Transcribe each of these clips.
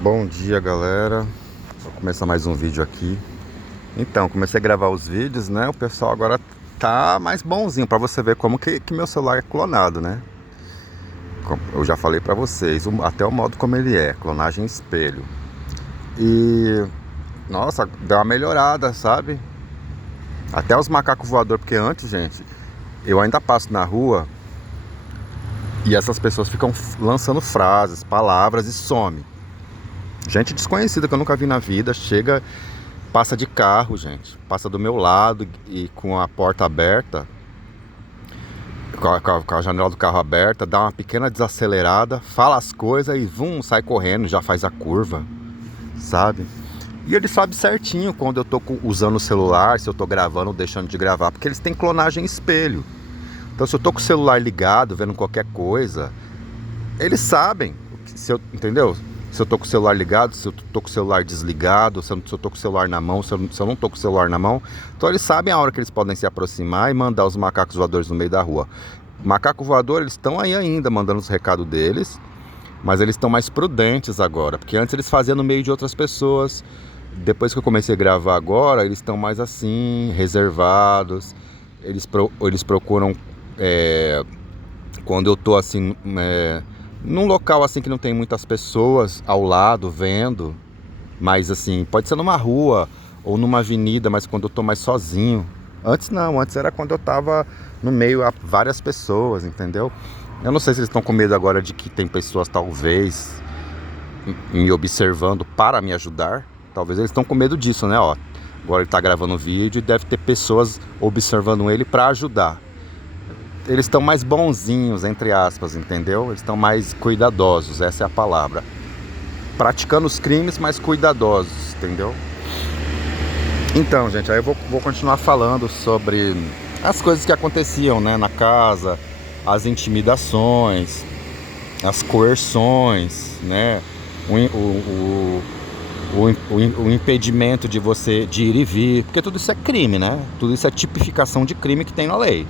Bom dia, galera. Vou começar mais um vídeo aqui. Então, comecei a gravar os vídeos, né? O pessoal agora tá mais bonzinho pra você ver como que meu celular é clonado, né? Eu já falei pra vocês, até o modo como ele é, clonagem espelho. E nossa, deu uma melhorada, sabe? Até os macacos voadores, porque antes, gente, eu ainda passo na rua e essas pessoas ficam lançando frases, palavras e some. Gente desconhecida que eu nunca vi na vida, chega, passa de carro, gente. Passa do meu lado e com a porta aberta, com a janela do carro aberta, dá uma pequena desacelerada, fala as coisas e vum, sai correndo, já faz a curva, sabe? E ele sabe certinho quando eu tô usando o celular, se eu tô gravando ou deixando de gravar, porque eles têm clonagem espelho. Então se eu tô com o celular ligado, vendo qualquer coisa, eles sabem, entendeu? Se eu tô com o celular ligado, se eu tô com o celular desligado, se eu tô com o celular na mão, se eu não tô com o celular na mão. Então eles sabem a hora que eles podem se aproximar e mandar os macacos voadores no meio da rua. Macaco voador, eles estão aí ainda mandando os recados deles, mas eles estão mais prudentes agora, porque antes eles faziam no meio de outras pessoas. Depois que eu comecei a gravar agora, eles estão mais assim, reservados. Eles procuram, quando eu tô assim, num local assim que não tem muitas pessoas ao lado vendo, mas assim, pode ser numa rua ou numa avenida, mas quando eu tô mais sozinho. Antes não, antes era quando eu tava no meio a várias pessoas, entendeu? Eu não sei se eles estão com medo agora de que tem pessoas talvez me observando para me ajudar. Talvez eles estão com medo disso, né? Ó, agora ele tá gravando um vídeo e deve ter pessoas observando ele para ajudar. Eles estão mais bonzinhos, entre aspas, entendeu? Eles estão mais cuidadosos, essa é a palavra. Praticando os crimes, mas cuidadosos, entendeu? Então, gente, aí eu vou continuar falando sobre as coisas que aconteciam, né, na casa, as intimidações, as coerções, né, o impedimento de você de ir e vir, porque tudo isso é crime, né? Tudo isso é tipificação de crime que tem na lei.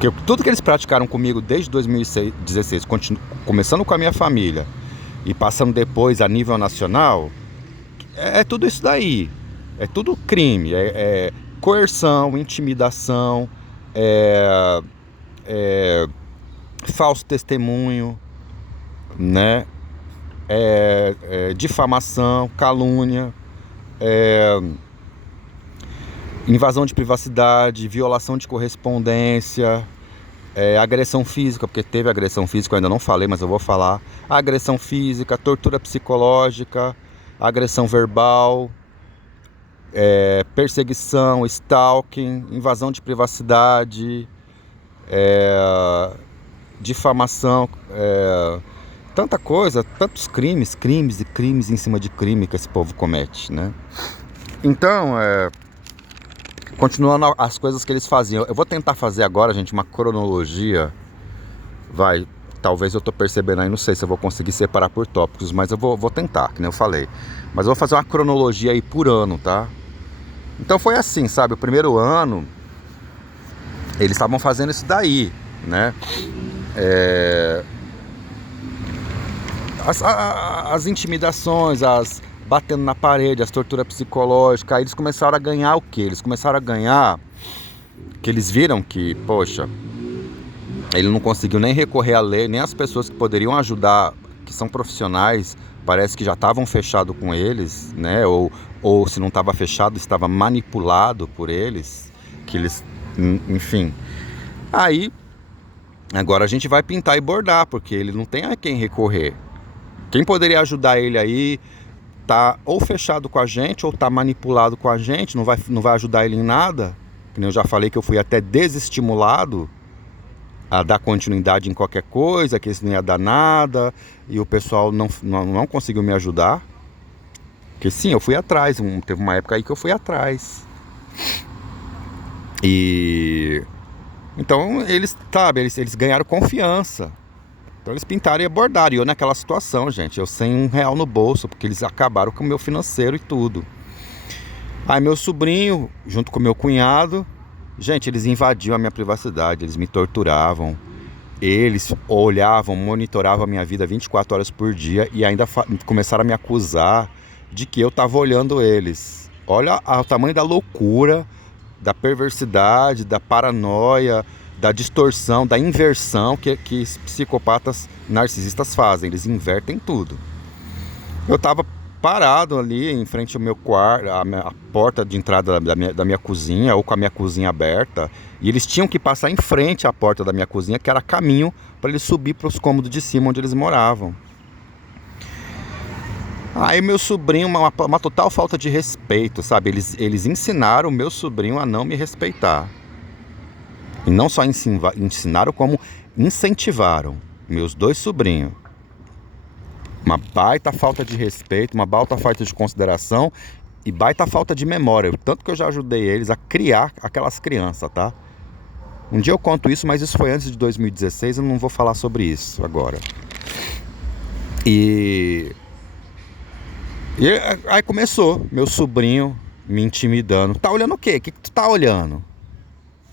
Porque tudo que eles praticaram comigo desde 2016, começando com a minha família e passando depois a nível nacional, é tudo isso daí. É tudo crime. É coerção, intimidação, é, falso testemunho, né? Difamação, calúnia, invasão de privacidade, violação de correspondência, agressão física, porque teve agressão física, eu ainda não falei, mas eu vou falar. Agressão física, tortura psicológica, agressão verbal, perseguição, stalking, invasão de privacidade, difamação, tanta coisa, tantos crimes e crimes em cima de crime que esse povo comete, né? Então, continuando as coisas que eles faziam. Eu vou tentar fazer agora, gente, uma cronologia. Talvez eu tô percebendo aí, não sei se eu vou conseguir separar por tópicos, mas eu vou tentar, que nem eu falei. Mas eu vou fazer uma cronologia aí por ano, tá? Então foi assim, sabe? O primeiro ano, eles estavam fazendo isso daí, né? As intimidações, as batendo na parede, as torturas psicológicas. Aí eles começaram a ganhar o quê? Eles começaram a ganhar que eles viram que, poxa, ele não conseguiu nem recorrer à lei, nem as pessoas que poderiam ajudar, que são profissionais, parece que já estavam fechados com eles, né? Ou se não estava fechado, estava manipulado por eles, que eles, enfim. Aí, agora a gente vai pintar e bordar, porque ele não tem a quem recorrer. Quem poderia ajudar ele aí tá ou fechado com a gente, ou tá manipulado com a gente, não vai ajudar ele em nada. Como eu já falei que eu fui até desestimulado a dar continuidade em qualquer coisa, que isso não ia dar nada, e o pessoal não conseguiu me ajudar. Porque sim, eu fui atrás, teve uma época aí que eu fui atrás. E então eles, sabe, eles ganharam confiança. Então eles pintaram e abordaram. E eu naquela situação, gente, eu sem R$1 no bolso, porque eles acabaram com o meu financeiro e tudo. Aí meu sobrinho, junto com meu cunhado, gente, eles invadiam a minha privacidade, eles me torturavam. Eles olhavam, monitoravam a minha vida 24 horas por dia e ainda começaram a me acusar de que eu estava olhando eles. Olha o tamanho da loucura, da perversidade, da paranoia, da distorção, da inversão que psicopatas narcisistas fazem. Eles invertem tudo. Eu estava parado ali em frente ao meu quarto, a porta de entrada da minha cozinha, ou com a minha cozinha aberta, e eles tinham que passar em frente à porta da minha cozinha, que era caminho para eles subir para os cômodos de cima onde eles moravam. Aí meu sobrinho, uma total falta de respeito, sabe? Eles ensinaram o meu sobrinho a não me respeitar. E não só ensinaram, como incentivaram meus dois sobrinhos. Uma baita falta de respeito, uma baita falta de consideração e baita falta de memória. Tanto que eu já ajudei eles a criar aquelas crianças, tá? Um dia eu conto isso, mas isso foi antes de 2016, eu não vou falar sobre isso agora. E aí começou, meu sobrinho me intimidando. Tá olhando o quê? O que tu tá olhando?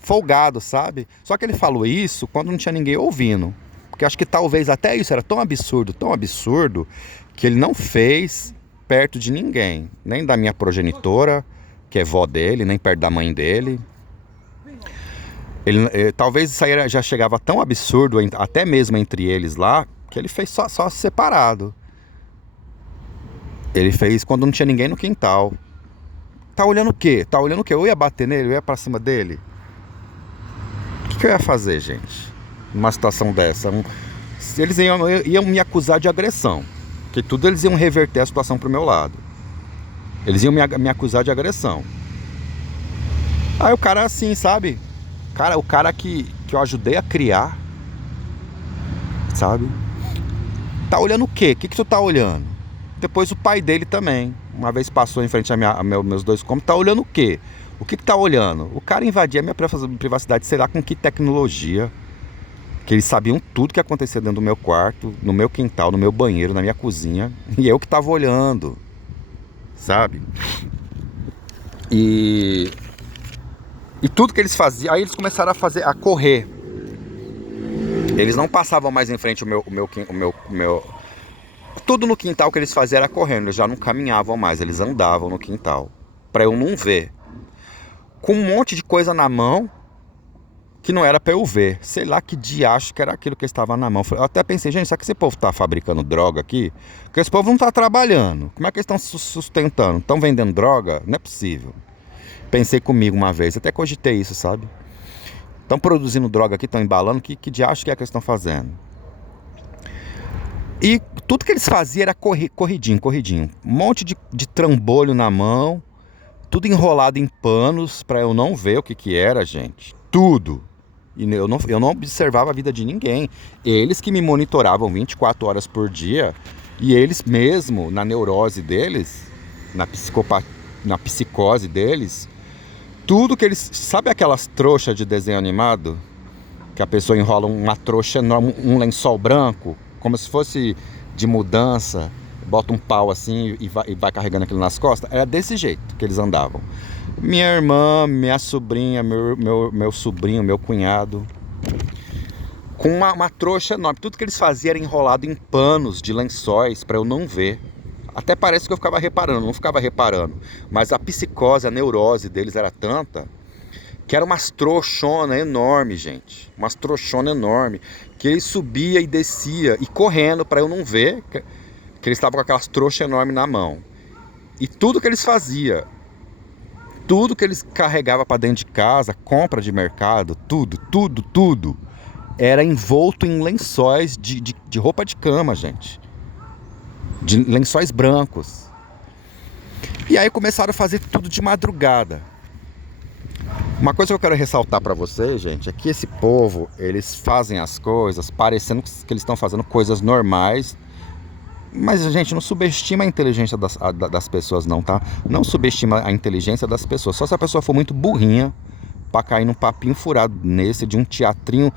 Folgado, sabe? Só que ele falou isso quando não tinha ninguém ouvindo. Porque acho que talvez até isso era tão absurdo, que ele não fez perto de ninguém. Nem da minha progenitora, que é vó dele, nem perto da mãe dele. Talvez isso aí já chegava tão absurdo, até mesmo entre eles lá, que ele fez só separado. Ele fez quando não tinha ninguém no quintal. Tá olhando o quê? Tá olhando o quê? Eu ia bater nele, eu ia pra cima dele. O que eu ia fazer, gente? Numa situação dessa? Eles iam me acusar de agressão. Porque tudo eles iam reverter a situação pro meu lado. Eles iam me acusar de agressão. Aí o cara assim, sabe? O cara que eu ajudei a criar, sabe? Tá olhando o quê? O que tu tá olhando? Depois o pai dele também. Uma vez passou em frente a meus dois cômodos. Tá olhando o quê? O que tá olhando? O cara invadia a minha privacidade, sei lá com que tecnologia. Que eles sabiam tudo que acontecia dentro do meu quarto, no meu quintal, no meu banheiro, na minha cozinha. E eu que tava olhando, sabe? E tudo que eles faziam, aí eles começaram a correr. Eles não passavam mais em frente o meu tudo no quintal que eles faziam era correndo, eles já não caminhavam mais, eles andavam no quintal, pra eu não ver. Com um monte de coisa na mão, que não era pra eu ver. Sei lá que diacho que era aquilo que estava na mão. Eu até pensei, gente, será que esse povo tá fabricando droga aqui? Porque esse povo não tá trabalhando. Como é que eles estão se sustentando? Estão vendendo droga? Não é possível. Pensei comigo uma vez, até cogitei isso, sabe? Estão produzindo droga aqui, estão embalando, que diacho que é que eles estão fazendo? E tudo que eles faziam era corridinho. Um monte de trambolho na mão, tudo enrolado em panos pra eu não ver o que era, gente. Tudo. E eu não observava a vida de ninguém. Eles que me monitoravam 24 horas por dia. E eles mesmo, na neurose deles, na psicose deles, tudo que eles... Sabe aquelas trouxas de desenho animado? Que a pessoa enrola uma trouxa enorme, um lençol branco, como se fosse de mudança, bota um pau assim e vai carregando aquilo nas costas. Era desse jeito que eles andavam. Minha irmã, minha sobrinha, meu sobrinho, meu cunhado, com uma trouxa enorme. Tudo que eles faziam era enrolado em panos de lençóis para eu não ver. Até parece que eu ficava reparando, não ficava reparando. Mas a psicose, a neurose deles era tanta que era umas trouxonas enormes, gente. Umas trouxonas enormes. Que eles subia e descia e correndo para eu não ver que eles estavam com aquelas trouxas enormes na mão. E tudo que eles faziam, tudo que eles carregavam para dentro de casa, compra de mercado, tudo, era envolto em lençóis de roupa de cama, gente. De lençóis brancos. E aí começaram a fazer tudo de madrugada. Uma coisa que eu quero ressaltar para vocês, gente, é que esse povo, eles fazem as coisas parecendo que eles estão fazendo coisas normais. Mas, gente, não subestima a inteligência das pessoas não, tá? Não subestima a inteligência das pessoas. Só se a pessoa for muito burrinha pra cair num papinho furado nesse, de um teatrinho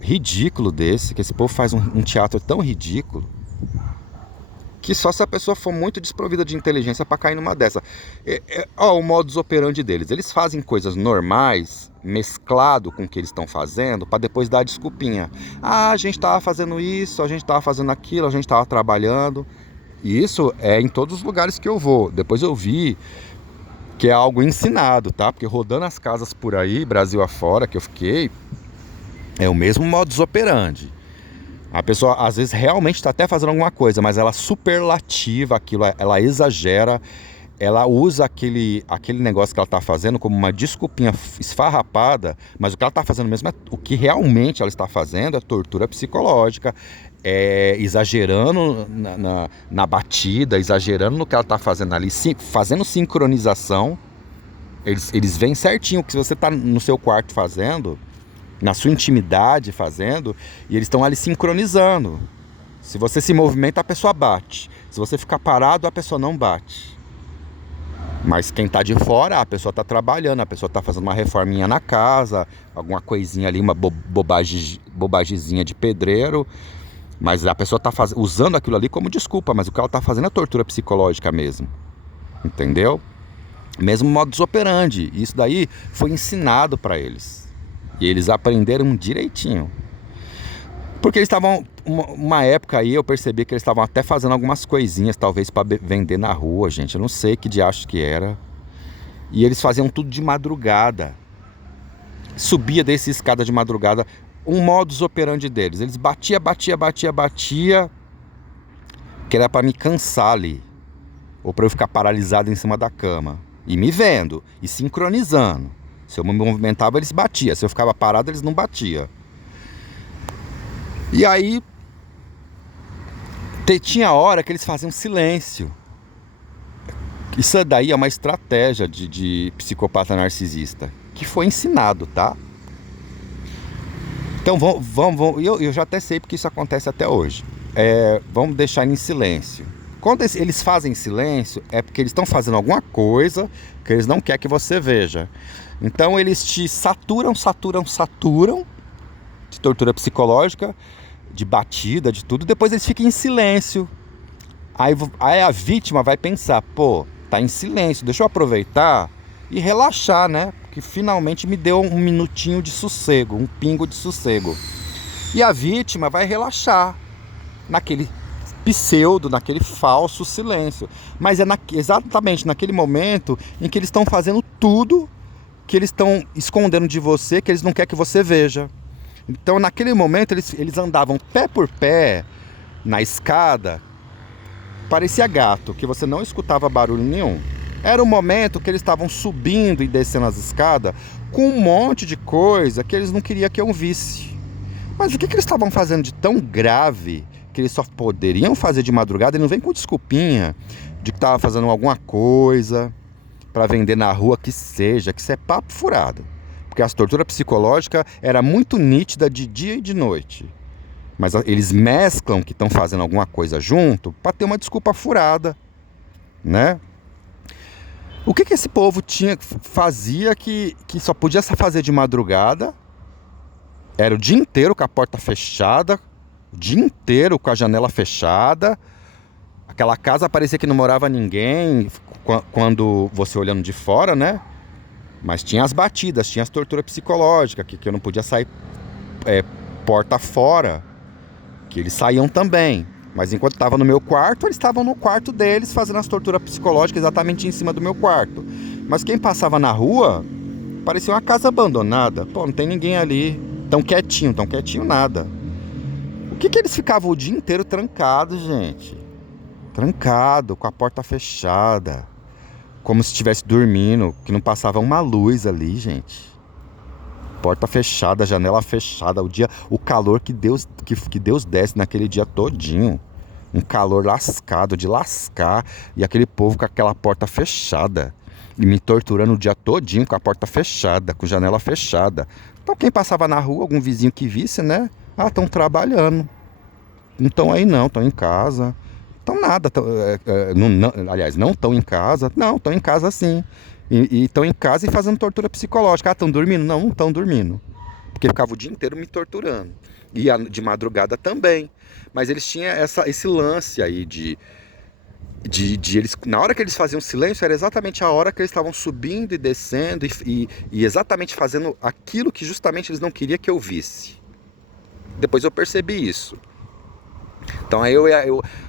ridículo desse, que esse povo faz um teatro tão ridículo. que só se a pessoa for muito desprovida de inteligência para cair numa dessa. Ó, o modus operandi deles. Eles fazem coisas normais, mesclado com o que eles estão fazendo, para depois dar a desculpinha. Ah, a gente estava fazendo isso, a gente estava fazendo aquilo, a gente estava trabalhando. E isso é em todos os lugares que eu vou. Depois eu vi que é algo ensinado, tá? Porque rodando as casas por aí, Brasil afora, que eu fiquei, é o mesmo modus operandi. A pessoa às vezes realmente está até fazendo alguma coisa, mas ela superlativa aquilo, ela exagera, ela usa aquele negócio que ela está fazendo como uma desculpinha esfarrapada, mas o que ela está fazendo mesmo, o que realmente ela está fazendo é tortura psicológica, exagerando na batida, exagerando no que ela está fazendo ali, fazendo sincronização. Eles veem certinho que se você está no seu quarto fazendo, na sua intimidade fazendo, e eles estão ali sincronizando. Se você se movimenta, a pessoa bate. Se você ficar parado, a pessoa não bate. Mas quem está de fora, a pessoa está trabalhando, a pessoa está fazendo uma reforminha na casa, alguma coisinha ali, uma bobagemzinha de pedreiro, mas a pessoa está usando aquilo ali como desculpa, mas o que ela está fazendo é tortura psicológica mesmo. Entendeu? Mesmo modus operandi. Isso daí foi ensinado para eles. E eles aprenderam direitinho. Porque eles estavam, uma época aí eu percebi que eles estavam até fazendo algumas coisinhas, talvez para vender na rua, gente. Eu não sei que diacho que era. E eles faziam tudo de madrugada. Subia dessa escada de madrugada. Um modus operandi deles. Eles batia, que era para me cansar ali. Ou para eu ficar paralisado em cima da cama. E me vendo. E sincronizando. Se eu me movimentava, eles batiam. Se eu ficava parado, eles não batiam. E aí, tinha hora que eles faziam silêncio. Isso daí é uma estratégia de psicopata narcisista. Que foi ensinado, tá? Então, vamos eu já até sei porque isso acontece até hoje. Vamos deixar em silêncio. Quando eles fazem silêncio, é porque eles estão fazendo alguma coisa que eles não querem que você veja. Então eles te saturam de tortura psicológica, de batida, de tudo. Depois eles ficam em silêncio. Aí a vítima vai pensar, pô, tá em silêncio, deixa eu aproveitar e relaxar, né? Porque finalmente me deu um minutinho de sossego, um pingo de sossego. E a vítima vai relaxar naquele naquele falso silêncio. Mas é exatamente naquele momento em que eles estão fazendo tudo que eles estão escondendo de você, que eles não querem que você veja. Então naquele momento eles andavam pé por pé na escada, parecia gato, que você não escutava barulho nenhum. Era o momento que eles estavam subindo e descendo as escadas com um monte de coisa que eles não queriam que eu visse. Mas o que eles estavam fazendo de tão grave que eles só poderiam fazer de madrugada? E não vem com desculpinha de que estava fazendo alguma coisa para vender na rua, que seja, que isso é papo furado. Porque a tortura psicológica era muito nítida de dia e de noite. Mas eles mesclam que estão fazendo alguma coisa junto para ter uma desculpa furada, né? O que esse povo fazia que só podia fazer de madrugada? Era o dia inteiro com a porta fechada, o dia inteiro com a janela fechada. Aquela casa parecia que não morava ninguém quando você olhando de fora, né? Mas tinha as batidas, tinha as torturas psicológicas, que eu não podia sair porta fora, que eles saíam também. Mas enquanto estava no meu quarto, eles estavam no quarto deles fazendo as torturas psicológicas exatamente em cima do meu quarto. Mas quem passava na rua, parecia uma casa abandonada. Pô, não tem ninguém ali. Tão quietinho nada. O que eles ficavam o dia inteiro trancados, gente? Trancado, com a porta fechada. Como se estivesse dormindo, que não passava uma luz ali, gente. Porta fechada, janela fechada, o calor que Deus desce naquele dia todinho. Um calor lascado, de lascar. E aquele povo com aquela porta fechada. E me torturando o dia todinho com a porta fechada, com janela fechada. Então quem passava na rua, algum vizinho que visse, né? Ah, estão trabalhando. Não estão aí não, estão em casa. Então nada, aliás, não estão em casa. Não, estão em casa sim. E estão em casa e fazendo tortura psicológica. Ah, estão dormindo? Não estão dormindo. Porque ficava o dia inteiro me torturando. E de madrugada também. Mas eles tinham esse lance aí de de eles, na hora que eles faziam silêncio, era exatamente a hora que eles estavam subindo e descendo e exatamente fazendo aquilo que justamente eles não queriam que eu visse. Depois eu percebi isso. Então aí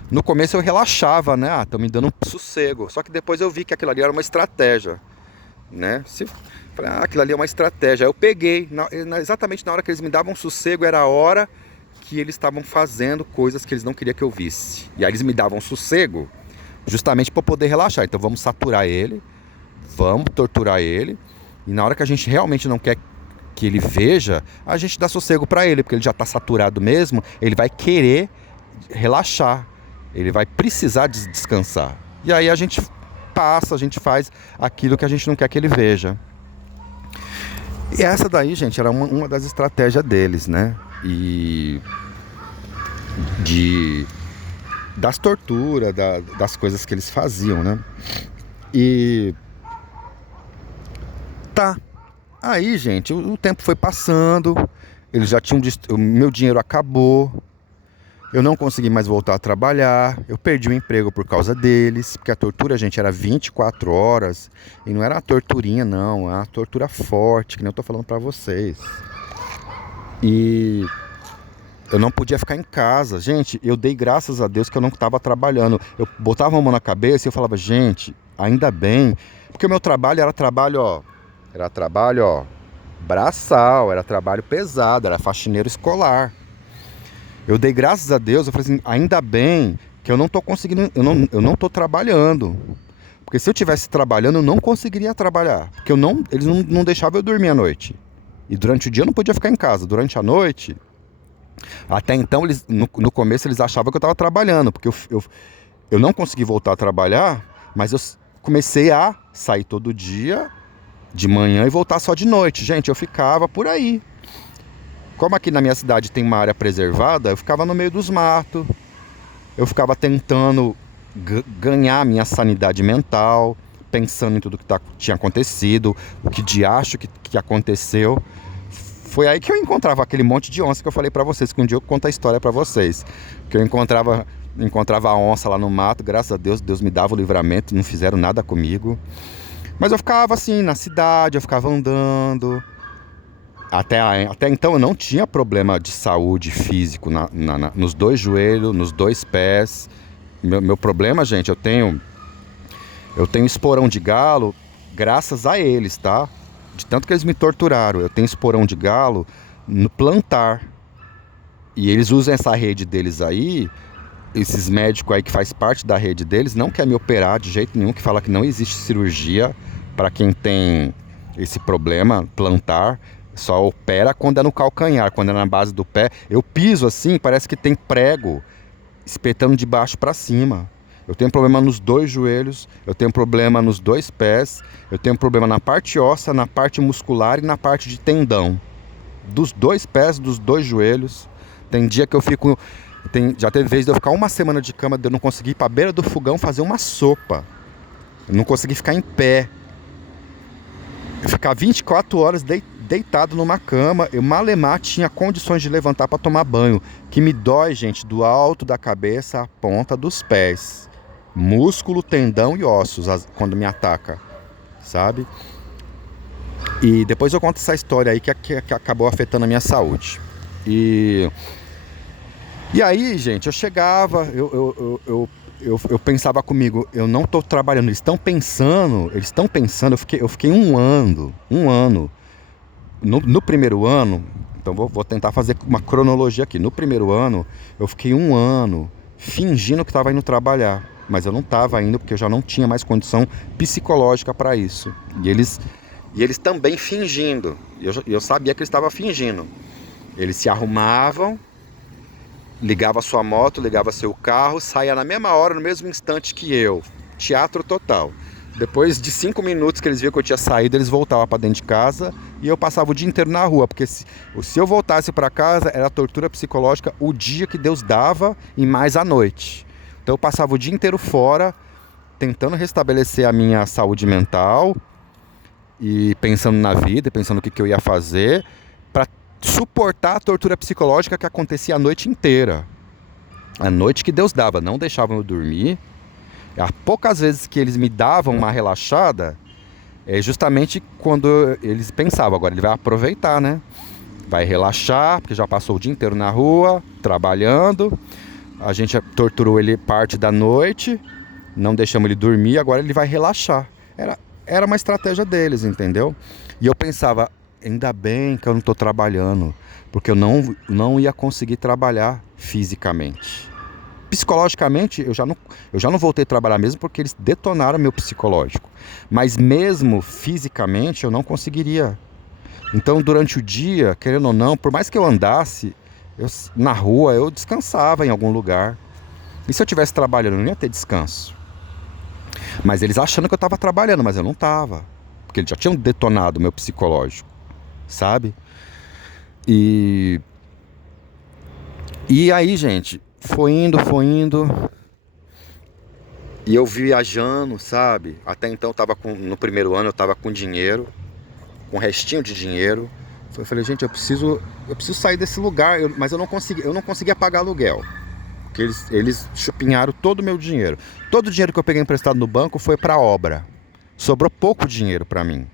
no começo eu relaxava, né? Estão me dando um sossego. Só que depois eu vi que aquilo ali era uma estratégia, né? Aquilo ali é uma estratégia. Aí eu peguei, exatamente na hora que eles me davam sossego, era a hora que eles estavam fazendo coisas que eles não queriam que eu visse. E aí eles me davam sossego justamente para poder relaxar. Então vamos saturar ele, vamos torturar ele. E na hora que a gente realmente não quer que ele veja, a gente dá sossego para ele, porque ele já está saturado mesmo, ele vai querer relaxar, ele vai precisar descansar. E aí a gente faz aquilo que a gente não quer que ele veja. E essa daí, gente, era uma das estratégias deles, né? E das torturas, das coisas que eles faziam, né? E tá. Aí, gente, o tempo foi passando, eles já tinham o meu dinheiro acabou. Eu não consegui mais voltar a trabalhar, eu perdi o emprego por causa deles, porque a tortura, gente, era 24 horas, e não era uma torturinha, não, era uma tortura forte, que nem eu tô falando pra vocês. E eu não podia ficar em casa. Gente, eu dei graças a Deus que eu não estava trabalhando. Eu botava a mão na cabeça e eu falava, gente, ainda bem, porque o meu trabalho era trabalho, ó, braçal, era trabalho pesado, era faxineiro escolar. Eu dei graças a Deus, eu falei assim, ainda bem que eu não tô conseguindo, eu não tô trabalhando. Porque se eu tivesse trabalhando, eu não conseguiria trabalhar. Porque eles não deixavam eu dormir à noite. E durante o dia eu não podia ficar em casa. Durante a noite, até então, no começo eles achavam que eu estava trabalhando. Porque eu não consegui voltar a trabalhar, mas eu comecei a sair todo dia, de manhã, e voltar só de noite. Gente, eu ficava por aí. Como aqui na minha cidade tem uma área preservada, eu ficava no meio dos matos. Eu ficava tentando ganhar minha sanidade mental, pensando em tudo que tinha acontecido, o que de acho que aconteceu. Foi aí que eu encontrava aquele monte de onça que eu falei pra vocês, que um dia eu conto a história pra vocês. Que eu encontrava a onça lá no mato, graças a Deus, Deus me dava o livramento, não fizeram nada comigo. Mas eu ficava assim, na cidade, eu ficava andando. Até então eu não tinha problema de saúde físico nos dois joelhos, nos dois pés. Meu problema, gente, eu tenho esporão de galo graças a eles, tá? De tanto que eles me torturaram. Eu tenho esporão de galo no plantar. E eles usam essa rede deles aí, esses médicos aí que faz parte da rede deles, não quer me operar de jeito nenhum, que fala que não existe cirurgia para quem tem esse problema plantar. Só opera quando é no calcanhar, quando é na base do pé. Eu piso assim, parece que tem prego espetando de baixo para cima. Eu tenho problema nos dois joelhos, eu tenho problema nos dois pés, eu tenho problema na parte óssea, na parte muscular e na parte de tendão. Dos dois pés, dos dois joelhos. Tem dia que eu fico... já teve vez de eu ficar uma semana de cama, de eu não conseguir ir para a beira do fogão fazer uma sopa. Eu não consegui ficar em pé. Eu ficar 24 horas deitado numa cama, eu malemar tinha condições de levantar para tomar banho, que me dói, gente, do alto da cabeça à ponta dos pés, músculo, tendão e ossos quando me ataca, sabe? E depois eu conto essa história aí que acabou afetando a minha saúde. E aí, gente, eu chegava, eu pensava comigo, eu não estou trabalhando, eles estão pensando, eu fiquei um ano. No primeiro ano, então vou tentar fazer uma cronologia aqui. No primeiro ano, eu fiquei um ano fingindo que estava indo trabalhar, mas eu não estava indo porque eu já não tinha mais condição psicológica para isso. E eles também fingindo. Eu sabia que eles estavam fingindo. Eles se arrumavam, ligava sua moto, ligava seu carro, saía na mesma hora, no mesmo instante que eu. Teatro total. Depois de 5 minutos que eles viram que eu tinha saído, eles voltavam para dentro de casa e eu passava o dia inteiro na rua, porque se eu voltasse para casa, era tortura psicológica o dia que Deus dava e mais à noite. Então eu passava o dia inteiro fora, tentando restabelecer a minha saúde mental e pensando na vida, pensando o que eu ia fazer para suportar a tortura psicológica que acontecia a noite inteira. A noite que Deus dava, não deixavam eu dormir. As poucas vezes que eles me davam uma relaxada, é justamente quando eles pensavam, agora ele vai aproveitar, né? Vai relaxar, porque já passou o dia inteiro na rua, trabalhando. A gente torturou ele parte da noite, não deixamos ele dormir, agora ele vai relaxar. Era uma estratégia deles, entendeu? E eu pensava, ainda bem que eu não estou trabalhando, porque eu não ia conseguir trabalhar fisicamente. Psicologicamente, eu já não voltei a trabalhar mesmo porque eles detonaram meu psicológico. Mas mesmo fisicamente, eu não conseguiria. Então, durante o dia, querendo ou não, por mais que eu andasse, na rua, eu descansava em algum lugar. E se eu estivesse trabalhando, eu não ia ter descanso. Mas eles achando que eu estava trabalhando, mas eu não estava. Porque eles já tinham detonado o meu psicológico, sabe? E aí, gente, foi indo. E eu viajando, sabe? Até então, no primeiro ano, eu estava com dinheiro, com restinho de dinheiro. Eu falei, gente, eu preciso sair desse lugar, mas eu não conseguia pagar aluguel. Porque eles chupinharam todo o meu dinheiro. Todo o dinheiro que eu peguei emprestado no banco foi para obra. Sobrou pouco dinheiro para mim.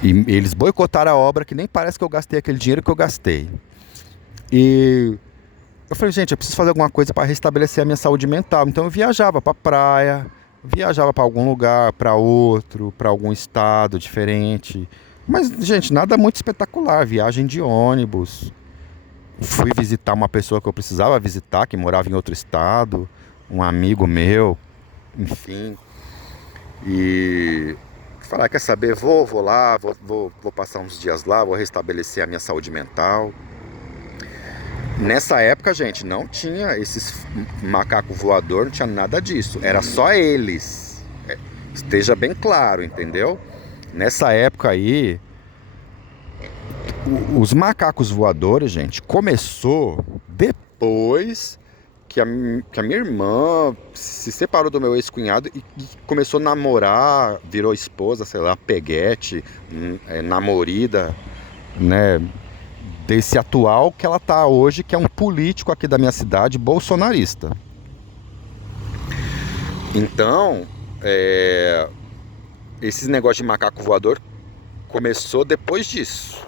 E eles boicotaram a obra, que nem parece que eu gastei aquele dinheiro que eu gastei. E eu falei, gente, eu preciso fazer alguma coisa para restabelecer a minha saúde mental. Então eu viajava para praia, viajava para algum lugar, para outro, para algum estado diferente. Mas, gente, nada muito espetacular. Viagem de ônibus. Fui visitar uma pessoa que eu precisava visitar, que morava em outro estado, um amigo meu, enfim. E falar, quer saber, vou lá, vou passar uns dias lá, vou restabelecer a minha saúde mental. Nessa época, gente, não tinha esses macaco voador, não tinha nada disso. Era só eles. Esteja bem claro, entendeu? Nessa época aí, os macacos voadores, gente, começou depois que a minha irmã se separou do meu ex-cunhado e começou a namorar, virou esposa, sei lá, peguete, namorida, né, desse atual que ela tá hoje, que é um político aqui da minha cidade, bolsonarista. Então, esses negócios de macaco voador começou depois disso.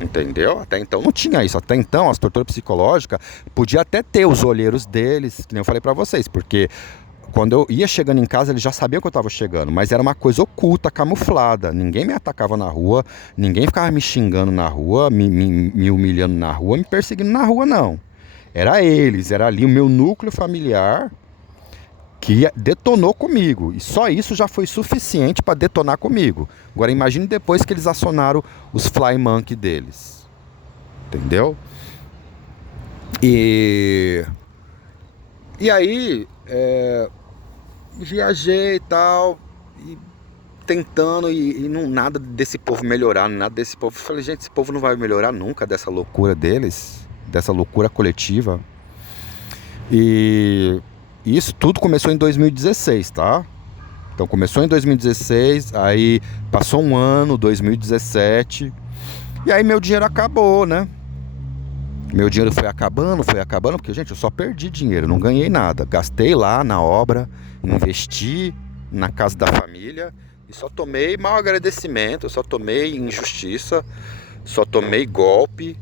Entendeu? Até então não tinha isso. Até então, as torturas psicológicas podia até ter os olheiros deles, que nem eu falei pra vocês, porque quando eu ia chegando em casa, eles já sabiam que eu tava chegando, mas era uma coisa oculta, camuflada. Ninguém me atacava na rua, ninguém ficava me xingando na rua, me humilhando na rua, me perseguindo na rua, não. Era eles, era ali o meu núcleo familiar que detonou comigo. E só isso já foi suficiente para detonar comigo. Agora imagine depois que eles acionaram os Fly Monkey deles. Entendeu? E aí, viajei e tal, e tentando, e não, nada desse povo melhorar, nada desse povo. Eu falei, gente, esse povo não vai melhorar nunca dessa loucura deles, dessa loucura coletiva. E isso tudo começou em 2016, tá? Então começou em 2016, aí passou um ano, 2017, e aí meu dinheiro acabou, né? Meu dinheiro foi acabando, porque, gente, eu só perdi dinheiro, não ganhei nada. Gastei lá na obra, investi na casa da família e só tomei mau agradecimento, só tomei injustiça, só tomei golpe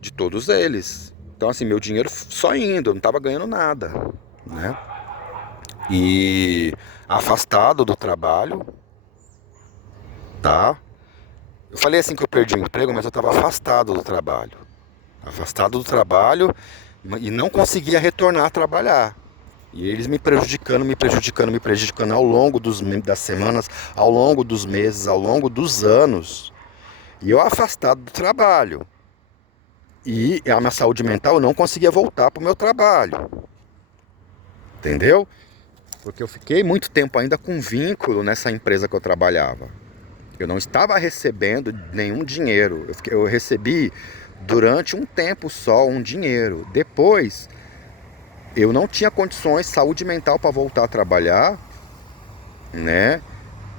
de todos eles. Então, assim, meu dinheiro só indo, eu não estava ganhando nada, né? E afastado do trabalho, tá? Eu falei assim que eu perdi o emprego, mas eu estava afastado do trabalho. Afastado do trabalho e não conseguia retornar a trabalhar. E eles me prejudicando ao longo das semanas, ao longo dos meses, ao longo dos anos. E eu afastado do trabalho. E a minha saúde mental, eu não conseguia voltar para o meu trabalho. Entendeu? Porque eu fiquei muito tempo ainda com vínculo nessa empresa que eu trabalhava. Eu não estava recebendo nenhum dinheiro. Eu recebi durante um tempo só um dinheiro. Depois, eu não tinha condições, saúde mental para voltar a trabalhar, né?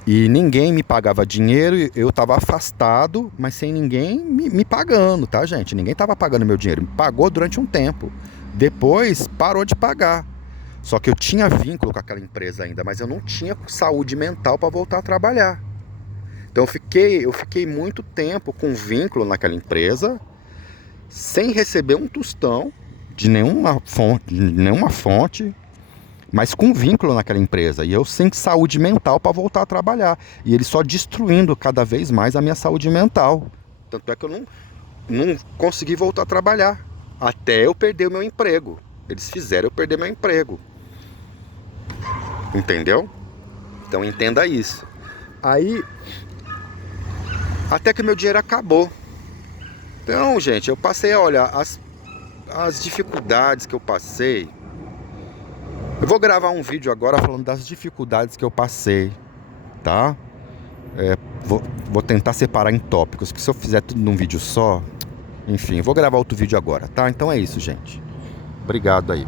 E ninguém me pagava dinheiro, eu estava afastado, mas sem ninguém me pagando, tá, gente? Ninguém estava pagando meu dinheiro. Me pagou durante um tempo. Depois, parou de pagar. Só que eu tinha vínculo com aquela empresa ainda, mas eu não tinha saúde mental para voltar a trabalhar. Então eu fiquei muito tempo com vínculo naquela empresa, sem receber um tostão de nenhuma fonte, mas com vínculo naquela empresa. E eu sem saúde mental para voltar a trabalhar. E eles só destruindo cada vez mais a minha saúde mental. Tanto é que eu não consegui voltar a trabalhar. Até eu perder o meu emprego. Eles fizeram eu perder meu emprego. Entendeu? Então entenda isso. Aí, até que meu dinheiro acabou. Então, gente, eu passei a olhar as dificuldades que eu passei. Eu vou gravar um vídeo agora falando das dificuldades que eu passei, tá? Vou tentar separar em tópicos, porque se eu fizer tudo num vídeo só, enfim, vou gravar outro vídeo agora, tá? Então é isso, gente. Obrigado aí.